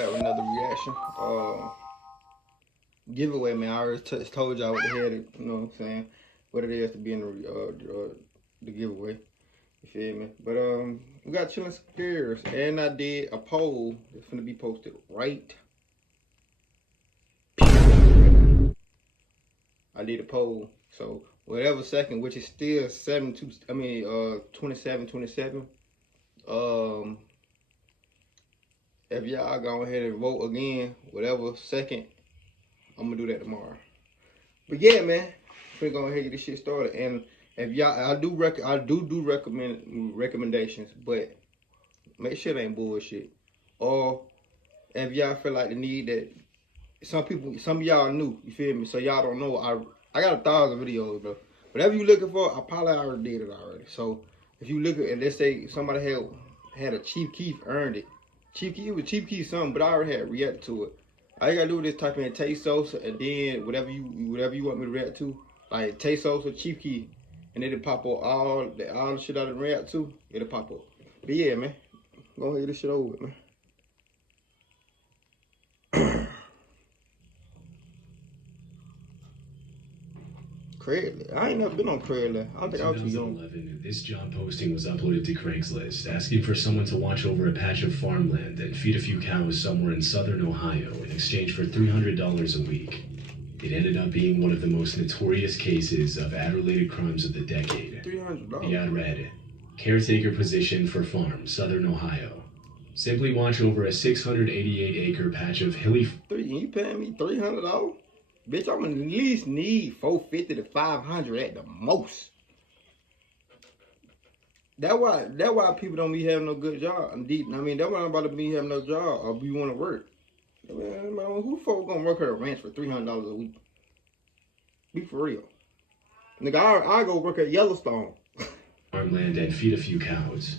back with another reaction. Giveaway, man. I already told y'all what the hell, you know what I'm saying, what it is to be in the giveaway. You feel me? But we got chilling scares, and I did a poll that's gonna be posted right now. I did a poll, so whatever second, which is still 27. If y'all go ahead and vote again, whatever second, I'm gonna do that tomorrow. But yeah, man, we're gonna go ahead and get this shit started. And if y'all, I do recommend recommendations, but make sure it ain't bullshit. Or if y'all feel like the need that some of y'all new, you feel me? So y'all don't know. I got 1,000 videos, bro. Whatever you looking for, I probably already did it already. So if you look at, and let's say somebody had a Chief Keef earned it. It was Chief Keef something, but I already had reacted to it. All you gotta do is type in Tay Sosa, and then whatever you want me to react to, like Tay Sosa, Chief Keef, and it'll pop up all the shit I done react to. It'll pop up. But yeah, man, go ahead and get this shit over with, man. Craigslist. I ain't never been on Craigslist. I don't think I was too young. 2011, this job posting was uploaded to Craigslist, asking for someone to watch over a patch of farmland and feed a few cows somewhere in southern Ohio in exchange for $300 a week. It ended up being one of the most notorious cases of ad-related crimes of the decade. $300. The ad read, caretaker position for farm, southern Ohio. Simply watch over a 688-acre patch of hilly... You paying me $300? Bitch, I'm gonna at least need $450 to $500 at the most. That's why people don't be having no good job. I mean, that's why I'm about to be having no job or be want to work. I mean, who folk gonna work at a ranch for $300 a week? Be for real. Nigga, I go work at Yellowstone. Farmland and feed a few cows.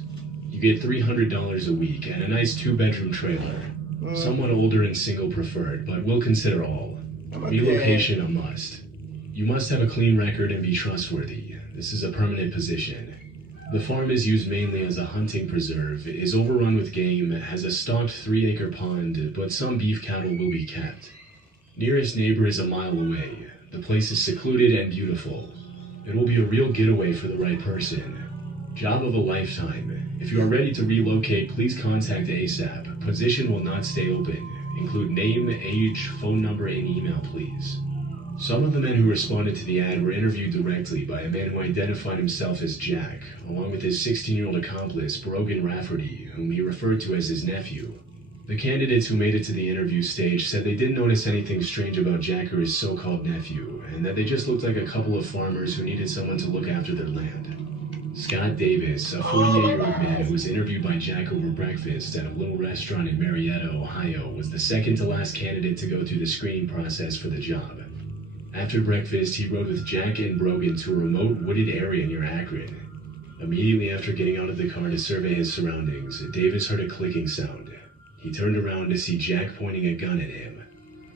You get $300 a week and a nice 2-bedroom trailer. Somewhat older and single preferred, but we'll consider all. Relocation a must. You must have a clean record and be trustworthy. This is a permanent position. The farm is used mainly as a hunting preserve, is overrun with game, has a stocked 3-acre pond, but some beef cattle will be kept. Nearest neighbor is a mile away. The place is secluded and beautiful. It will be a real getaway for the right person. Job of a lifetime. If you are ready to relocate, please contact ASAP. Position will not stay open. Include name, age, phone number, and email, please. Some of the men who responded to the ad were interviewed directly by a man who identified himself as Jack, along with his 16-year-old accomplice, Brogan Rafferty, whom he referred to as his nephew. The candidates who made it to the interview stage said they didn't notice anything strange about Jack or his so-called nephew, and that they just looked like a couple of farmers who needed someone to look after their land. Scott Davis, a 48-year-old man who was interviewed by Jack over breakfast at a little restaurant in Marietta, Ohio, was the second to last candidate to go through the screening process for the job. After breakfast, he rode with Jack and Brogan to a remote wooded area near Akron. Immediately after getting out of the car to survey his surroundings, Davis heard a clicking sound. He turned around to see Jack pointing a gun at him.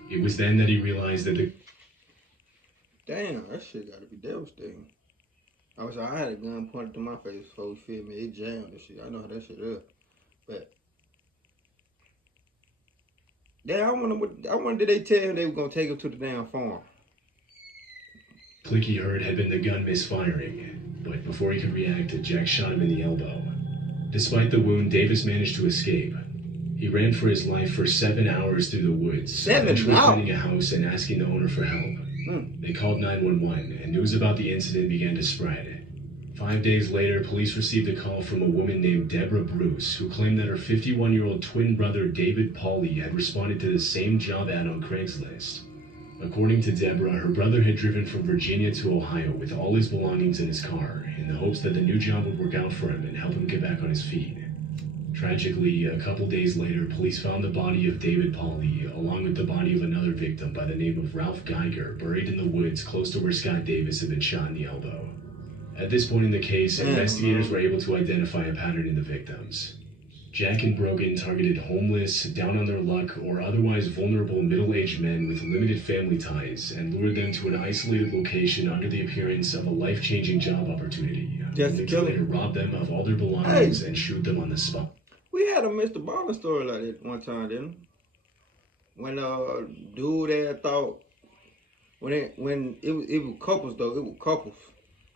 It was then that he realized that the... Damn, that shit gotta be devastating. I wish I had a gun pointed to my face, so you feel me? It jammed and shit. I know how that shit is. But yeah, I wonder did they tell him they were gonna take him to the damn farm? Click he heard had been the gun misfiring, but before he could react, Jack shot him in the elbow. Despite the wound, Davis managed to escape. He ran for his life for 7 hours through the woods, eventually finding a house and asking the owner for help. They called 911, and news about the incident began to spread. 5 days later, police received a call from a woman named Deborah Bruce, who claimed that her 51-year-old twin brother David Pauly had responded to the same job ad on Craigslist. According to Deborah, her brother had driven from Virginia to Ohio with all his belongings in his car, in the hopes that the new job would work out for him and help him get back on his feet. Tragically, a couple days later, police found the body of David Pauly, along with the body of another victim by the name of Ralph Geiger, buried in the woods close to where Scott Davis had been shot in the elbow. At this point in the case, investigators were able to identify a pattern in the victims. Jack and Brogan targeted homeless, down on their luck, or otherwise vulnerable middle-aged men with limited family ties and lured them to an isolated location under the appearance of a life-changing job opportunity. Just to later rob them of all their belongings and shoot them on the spot. We had a Mr. Ballin story like that one time, didn't we? when dude that thought when it was couples though, it was couples.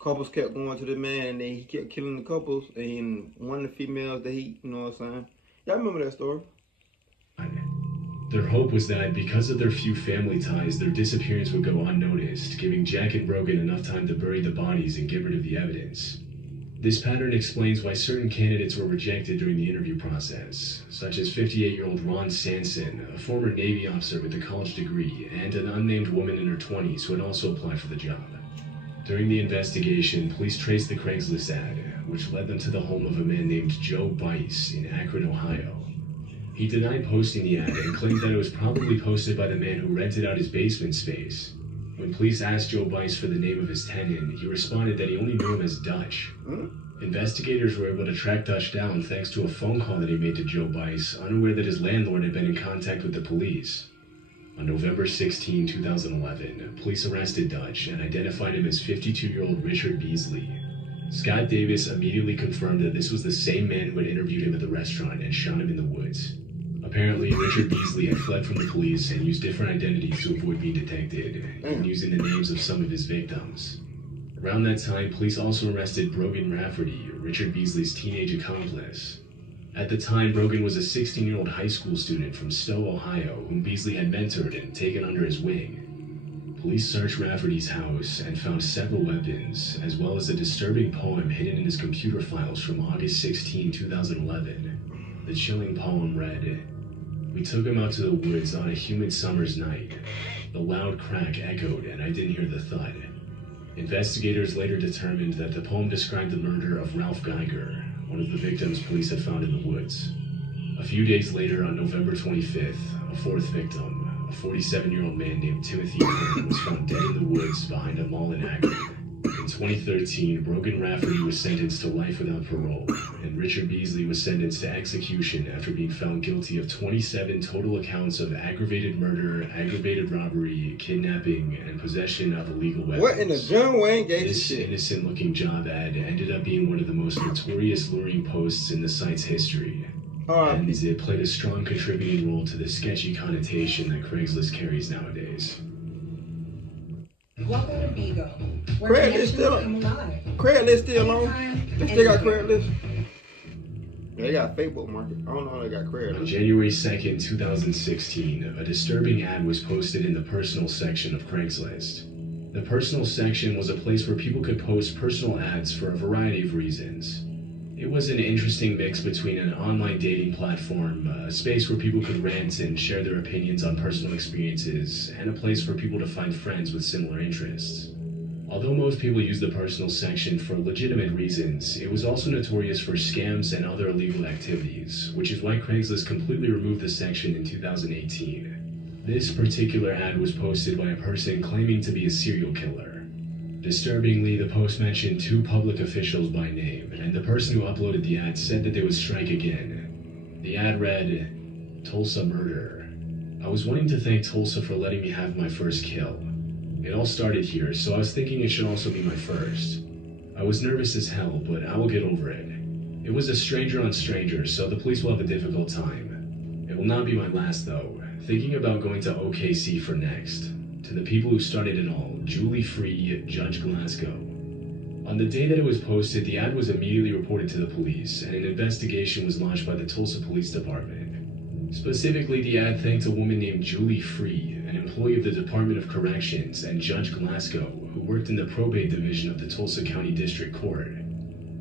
Couples kept going to the man, and then he kept killing the couples, and one of the females that he, you know what I'm saying? Y'all remember that story? Their hope was that because of their few family ties, their disappearance would go unnoticed, giving Jack and Brogan enough time to bury the bodies and get rid of the evidence. This pattern explains why certain candidates were rejected during the interview process, such as 58-year-old Ron Sanson, a former Navy officer with a college degree, and an unnamed woman in her 20s who had also applied for the job. During the investigation, police traced the Craigslist ad, which led them to the home of a man named Joe Bice in Akron, Ohio. He denied posting the ad and claimed that it was probably posted by the man who rented out his basement space. When police asked Joe Bice for the name of his tenant, he responded that he only knew him as Dutch. Investigators were able to track Dutch down thanks to a phone call that he made to Joe Bice, unaware that his landlord had been in contact with the police. On November 16, 2011, police arrested Dutch and identified him as 52-year-old Richard Beasley. Scott Davis immediately confirmed that this was the same man who had interviewed him at the restaurant and shot him in the woods. Apparently, Richard Beasley had fled from the police and used different identities to avoid being detected, even using the names of some of his victims. Around that time, police also arrested Brogan Rafferty, Richard Beasley's teenage accomplice. At the time, Brogan was a 16-year-old high school student from Stowe, Ohio, whom Beasley had mentored and taken under his wing. Police searched Rafferty's house and found several weapons, as well as a disturbing poem hidden in his computer files from August 16, 2011. The chilling poem read, "We took him out to the woods on a humid summer's night. The loud crack echoed, and I didn't hear the thud." Investigators later determined that the poem described the murder of Ralph Geiger, one of the victims police had found in the woods. A few days later, on November 25th, a fourth victim, a 47-year-old man named Timothy Hearn, was found dead in the woods behind a mall in Akron. In 2013, Brogan Rafferty was sentenced to life without parole, and Richard Beasley was sentenced to execution after being found guilty of 27 total accounts of aggravated murder, aggravated robbery, kidnapping, and possession of illegal weapons. What in the John Wayne Gacy This shit? innocent-looking job ad ended up being one of the most notorious luring posts in the site's history. And it played a strong contributing role to the sketchy connotation that Craigslist carries nowadays. Welcome to Vigo. Craigslist still on? Craigslist still on? They still got Craigslist? Yeah, they got Facebook Market. I don't know how they got Craigslist. On January 2nd, 2016, a disturbing ad was posted in the personal section of Craigslist. The personal section was a place where people could post personal ads for a variety of reasons. It was an interesting mix between an online dating platform, a space where people could rant and share their opinions on personal experiences, and a place for people to find friends with similar interests. Although most people use the personal section for legitimate reasons, it was also notorious for scams and other illegal activities, which is why Craigslist completely removed the section in 2018. This particular ad was posted by a person claiming to be a serial killer. Disturbingly, the post mentioned two public officials by name, and the person who uploaded the ad said that they would strike again. The ad read, "Tulsa murder. I was wanting to thank Tulsa for letting me have my first kill. It all started here, so I was thinking it should also be my first. I was nervous as hell, but I will get over it. It was a stranger on stranger, so the police will have a difficult time. It will not be my last, though. Thinking about going to OKC for next. To the people who started it all, Julie Free, Judge Glasgow." On the day that it was posted, the ad was immediately reported to the police, and an investigation was launched by the Tulsa Police Department. Specifically, the ad thanked a woman named Julie Free, an employee of the Department of Corrections, and Judge Glasgow, who worked in the probate division of the Tulsa County District Court.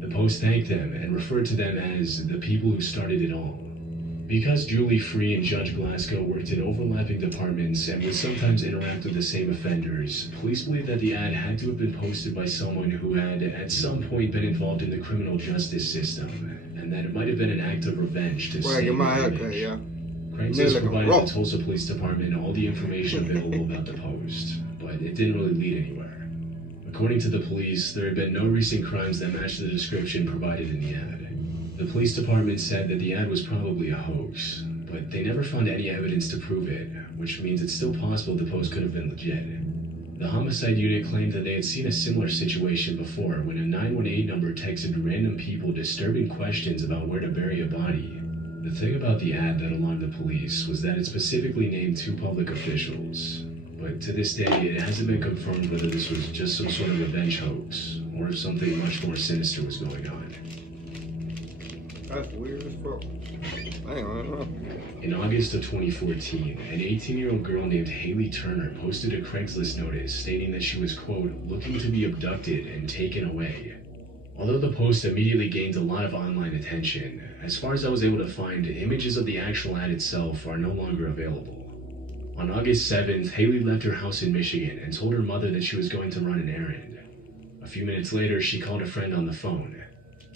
The post thanked them and referred to them as the people who started it all. Because Julie Free and Judge Glasgow worked in overlapping departments and would sometimes interact with the same offenders, police believe that the ad had to have been posted by someone who had, at some point, been involved in the criminal justice system, and that it might have been an act of revenge to save their image. Craigslist provided the Tulsa Police Department all the information available about the post, but it didn't really lead anywhere. According to the police, there had been no recent crimes that matched the description provided in the ad. The police department said that the ad was probably a hoax, but they never found any evidence to prove it, which means it's still possible the post could have been legit. The homicide unit claimed that they had seen a similar situation before when a 918 number texted random people disturbing questions about where to bury a body. The thing about the ad that alarmed the police was that it specifically named 2 public officials. But to this day, it hasn't been confirmed whether this was just some sort of revenge hoax, or if something much more sinister was going on. That's weird as fuck. I don't know. In August of 2014, an 18-year-old girl named Haley Turner posted a Craigslist notice stating that she was, quote, looking to be abducted and taken away. Although the post immediately gained a lot of online attention, as far as I was able to find, images of the actual ad itself are no longer available. On August 7th, Haley left her house in Michigan and told her mother that she was going to run an errand. A few minutes later, she called a friend on the phone.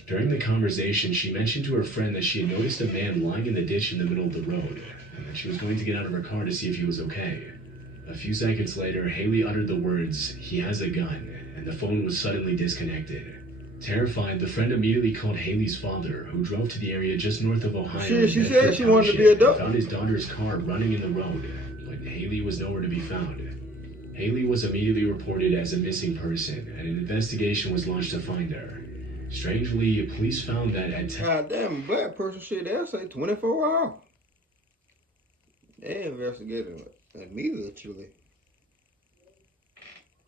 During the conversation, she mentioned to her friend that she had noticed a man lying in the ditch in the middle of the road, and that she was going to get out of her car to see if he was okay. A few seconds later, Haley uttered the words, "He has a gun," and the phone was suddenly disconnected. Terrified, the friend immediately called Haley's father, who drove to the area just north of Ohio. She said she wanted to be adopted. Found his daughter's car running in the road, but Haley was nowhere to be found. Haley was immediately reported as a missing person, and an investigation was launched to find her. Strangely, police found that at God damn, black person shit, they'll say 24 hours. They investigated immediately.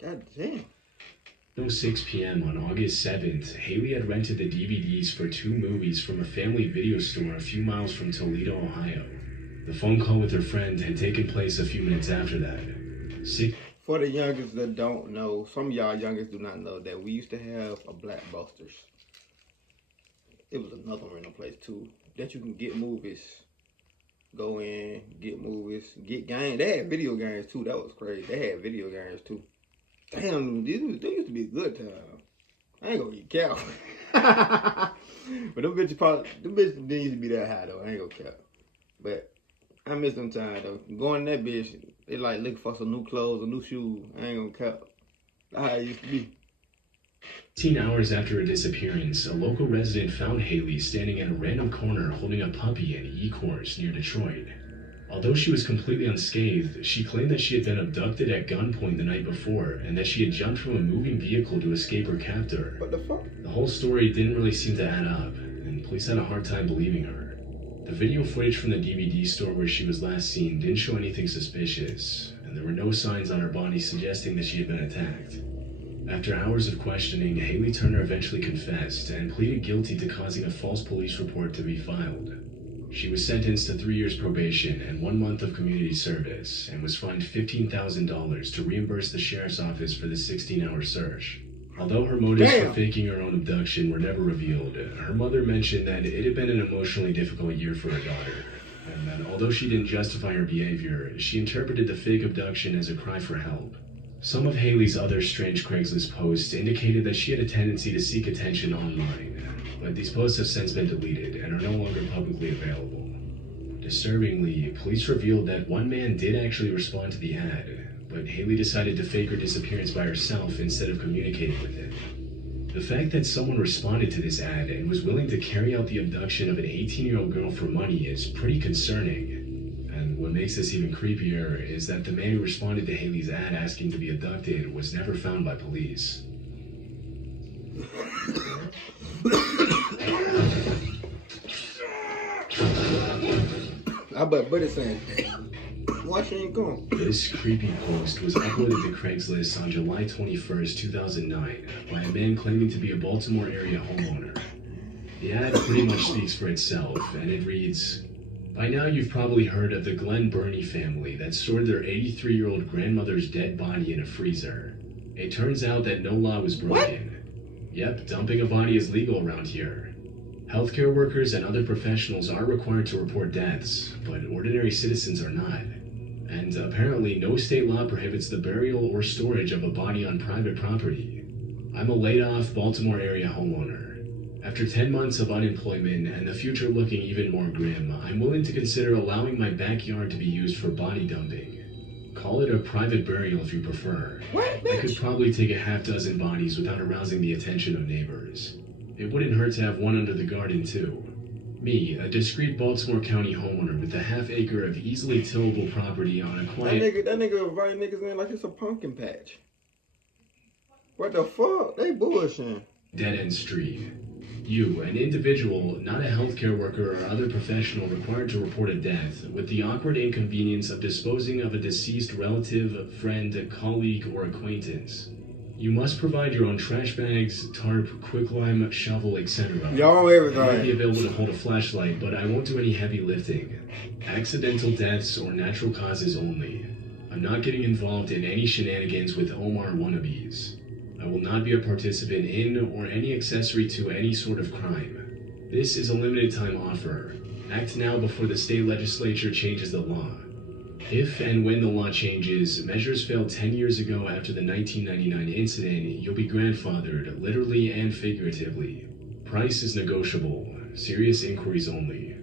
God damn. 6 p.m. on August 7th, Haley had rented the DVDs for 2 movies from a family video store a few miles from Toledo, Ohio. The phone call with her friend had taken place a few minutes after that. For the youngest that don't know, some of y'all youngest do not know that we used to have a Blockbusters. It was another rental place too that you can get movies. Go in, get movies, get games. They had video games too. That was crazy. They had video games too. Damn, they used to be a good time. I ain't gonna get cow. But them bitches didn't used to be that high though. I ain't gonna cap. But I miss them times though. Going in that bitch, they like looking for some new clothes or new shoes. I ain't gonna cap. That's how it used to be. 18 hours after her disappearance, a local resident found Haley standing at a random corner holding a puppy in Ecorse near Detroit. Although she was completely unscathed, she claimed that she had been abducted at gunpoint the night before and that she had jumped from a moving vehicle to escape her captor. What the fuck? The whole story didn't really seem to add up, and police had a hard time believing her. The video footage from the DVD store where she was last seen didn't show anything suspicious, and there were no signs on her body suggesting that she had been attacked. After hours of questioning, Haley Turner eventually confessed and pleaded guilty to causing a false police report to be filed. She was sentenced to 3 years probation and 1 month of community service, and was fined $15,000 to reimburse the sheriff's office for the 16-hour search. Although her motives for faking her own abduction were never revealed, her mother mentioned that it had been an emotionally difficult year for her daughter, and that although she didn't justify her behavior, she interpreted the fake abduction as a cry for help. Some of Haley's other strange Craigslist posts indicated that she had a tendency to seek attention online, but these posts have since been deleted and are no longer publicly available. Disturbingly, police revealed that one man did actually respond to the ad, but Haley decided to fake her disappearance by herself instead of communicating with him. The fact that someone responded to this ad and was willing to carry out the abduction of an 18-year-old girl for money is pretty concerning. And what makes this even creepier is that the man who responded to Haley's ad asking to be abducted was never found by police. I bet Buddy saying, why she ain't gone? This creepy post was uploaded to Craigslist on July 21st, 2009 by a man claiming to be a Baltimore area homeowner. The ad pretty much speaks for itself, and it reads, "By now you've probably heard of the Glenn Burney family that stored their 83-year-old grandmother's dead body in a freezer. It turns out that no law was broken. What? Yep, dumping a body is legal around here. Healthcare workers and other professionals are required to report deaths, but ordinary citizens are not. And apparently no state law prohibits the burial or storage of a body on private property. I'm a laid-off Baltimore area homeowner. After 10 months of unemployment and the future looking even more grim, I'm willing to consider allowing my backyard to be used for body dumping. Call it a private burial if you prefer. What, bitch? I could probably take a half-dozen bodies without arousing the attention of neighbors. It wouldn't hurt to have one under the garden, too. Me, a discreet Baltimore County homeowner with a half-acre of easily tillable property on a quiet..." That nigga inviting niggas in like it's a pumpkin patch. What the fuck? They bullshitting. Dead-end street. You, an individual, not a healthcare worker or other professional required to report a death, with the awkward inconvenience of disposing of a deceased relative, friend, colleague, or acquaintance. You must provide your own trash bags, tarp, quicklime, shovel, etc. Y'all everything. I might be available to hold a flashlight, but I won't do any heavy lifting. Accidental deaths or natural causes only. I'm not getting involved in any shenanigans with Omar wannabes. I will not be a participant in or any accessory to any sort of crime. This is a limited time offer. Act now before the state legislature changes the law. If and when the law changes, measures failed 10 years ago after the 1999 incident, you'll be grandfathered, literally and figuratively. Price is negotiable. Serious inquiries only.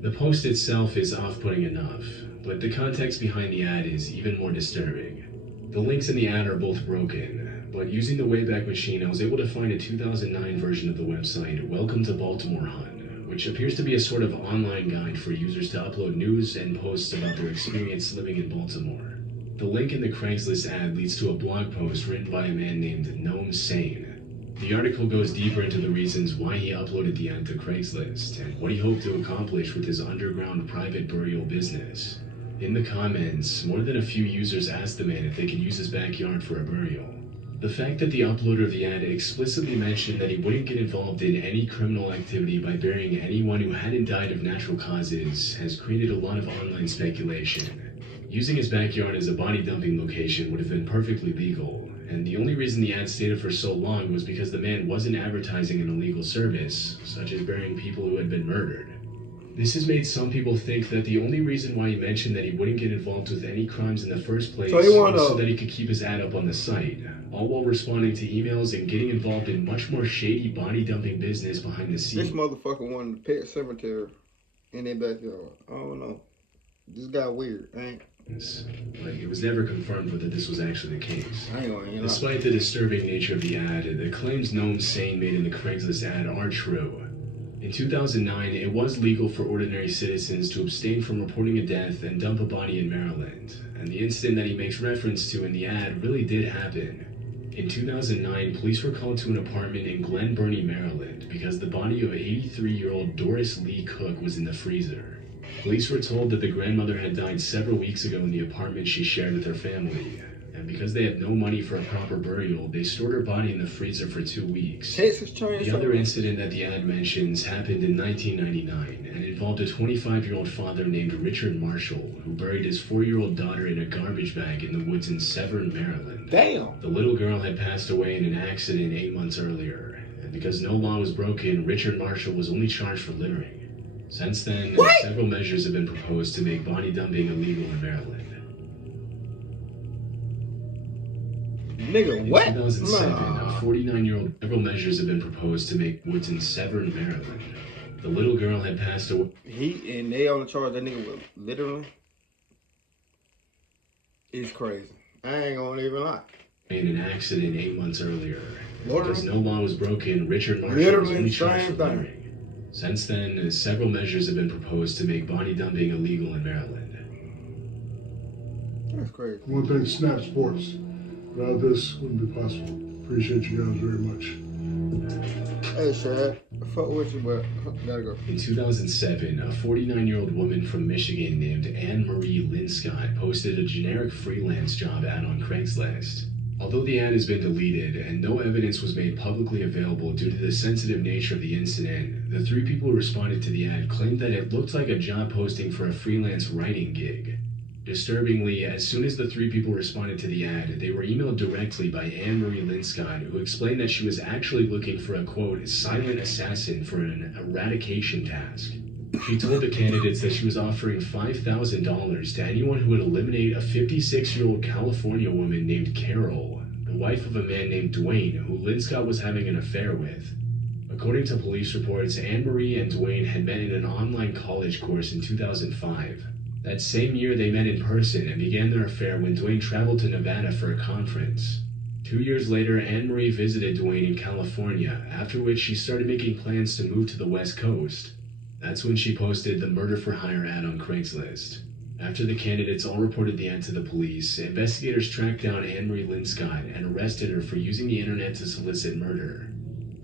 The post itself is off-putting enough, but the context behind the ad is even more disturbing. The links in the ad are both broken, but using the Wayback Machine, I was able to find a 2009 version of the website, Welcome to Baltimore Hunt, which appears to be a sort of online guide for users to upload news and posts about their experience living in Baltimore. The link in the Craigslist ad leads to a blog post written by a man named Gnome Sane. The article goes deeper into the reasons why he uploaded the ad to Craigslist and what he hoped to accomplish with his underground private burial business. In the comments, more than a few users asked the man if they could use his backyard for a burial. The fact that the uploader of the ad explicitly mentioned that he wouldn't get involved in any criminal activity by burying anyone who hadn't died of natural causes has created a lot of online speculation. Using his backyard as a body dumping location would have been perfectly legal, and the only reason the ad stayed for so long was because the man wasn't advertising an illegal service, such as burying people who had been murdered. This has made some people think that the only reason why he mentioned that he wouldn't get involved with any crimes in the first place was so that he could keep his ad up on the site, all while responding to emails and getting involved in much more shady body dumping business behind the scenes. This motherfucker wanted a pet cemetery in their backyard. I don't know. This got weird, ain't? But it was never confirmed whether this was actually the case. I ain't gonna, Despite the disturbing nature of the ad, the claims Gnome Sane made in the Craigslist ad are true. In 2009, it was legal for ordinary citizens to abstain from reporting a death and dump a body in Maryland, and the incident that he makes reference to in the ad really did happen. In 2009, police were called to an apartment in Glen Burnie, Maryland, because the body of 83-year-old Doris Lee Cook was in the freezer. Police were told that the grandmother had died several weeks ago in the apartment she shared with her family, and because they had no money for a proper burial, they stored her body in the freezer for 2 weeks. The other incident that the ad mentions happened in 1999 and involved a 25-year-old father named Richard Marshall, who buried his 4-year-old daughter in a garbage bag in the woods in Severn, Maryland. Damn! The little girl had passed away in an accident 8 months earlier, and because no law was broken, Richard Marshall was only charged for littering. Since then, several measures have been proposed to make body dumping illegal in Maryland. Nigga, what? In 2007, a 49-year-old, several measures have been proposed to make woods in Severn, Maryland. The little girl had passed away. And they only charge that nigga with literally. It's crazy. I ain't gonna even lie. In an accident 8 months earlier. Literally? Because no law was broken, Richard Marshall was only charged for littering. Since then, several measures have been proposed to make body dumping illegal in Maryland. That's crazy. I want to thank Snap Sports. Without this, wouldn't be possible. Appreciate you guys very much. Hey, Shad. Fuck with you, but gotta go. In 2007, a 49-year-old woman from Michigan named Anne Marie Linscott posted a generic freelance job ad on Craigslist. Although the ad has been deleted and no evidence was made publicly available due to the sensitive nature of the incident, the 3 people who responded to the ad claimed that it looked like a job posting for a freelance writing gig. Disturbingly, as soon as the 3 people responded to the ad, they were emailed directly by Anne Marie Linscott, who explained that she was actually looking for a, quote, silent assassin for an eradication task. She told the candidates that she was offering $5,000 to anyone who would eliminate a 56-year-old California woman named Carol, the wife of a man named Dwayne, who Linscott was having an affair with. According to police reports, Anne Marie and Dwayne had met in an online college course in 2005. That same year, they met in person and began their affair when Dwayne traveled to Nevada for a conference. 2 years later, Anne Marie visited Dwayne in California, after which she started making plans to move to the West Coast. That's when she posted the murder for hire ad on Craigslist. After the candidates all reported the ad to the police, investigators tracked down Anne Marie Linscott and arrested her for using the internet to solicit murder.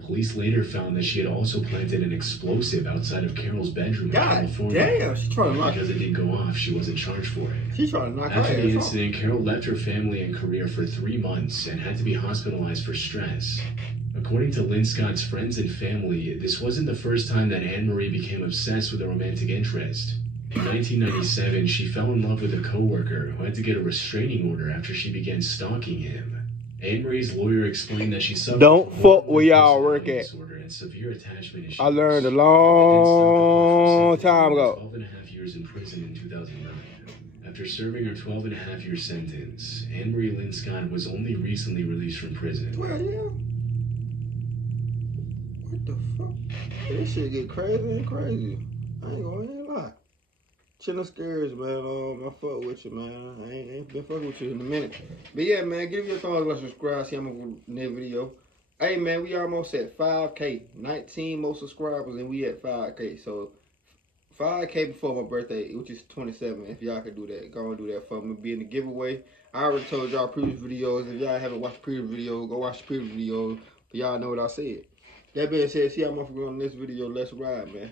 Police later found that she had also planted an explosive outside of Carol's bedroom in God California. damn, she trying to knock. Because it didn't go off, she wasn't charged for it. She trying to knock her After the ass off. incident, Carol left her family and career for 3 months and had to be hospitalized for stress. According to Lynn Scott's friends and family, this wasn't the first time that Anne-Marie became obsessed with a romantic interest. In 1997, she fell in love with a coworker who had to get a restraining order after she began stalking him. Anne-Marie's lawyer explained that she suffered Don't from fuck where borderline y'all work personality at. disorder and severe attachment issues. I learned a long time ago. 12 and a half years in prison in 2009. After serving her 12 and a half year sentence, Anne-Marie Lynn Scott was only recently released from prison. 12 years? What the fuck? This shit get crazy and crazy. I ain't gonna lie. Chillin' Scares, man. I fuck with you, man. I ain't been fucking with you in a minute. But yeah, man, give me your thumbs up, subscribe, see how much in this video. Hey, man, we almost at 5K. 19 more subscribers, and we at 5K. So, 5K before my birthday, which is 27. If y'all could do that, go and do that for me. Be in the giveaway. I already told y'all previous videos. If y'all haven't watched the previous video, go watch the previous video. Y'all know what I said. That being said, see how much on this video. Let's ride, man.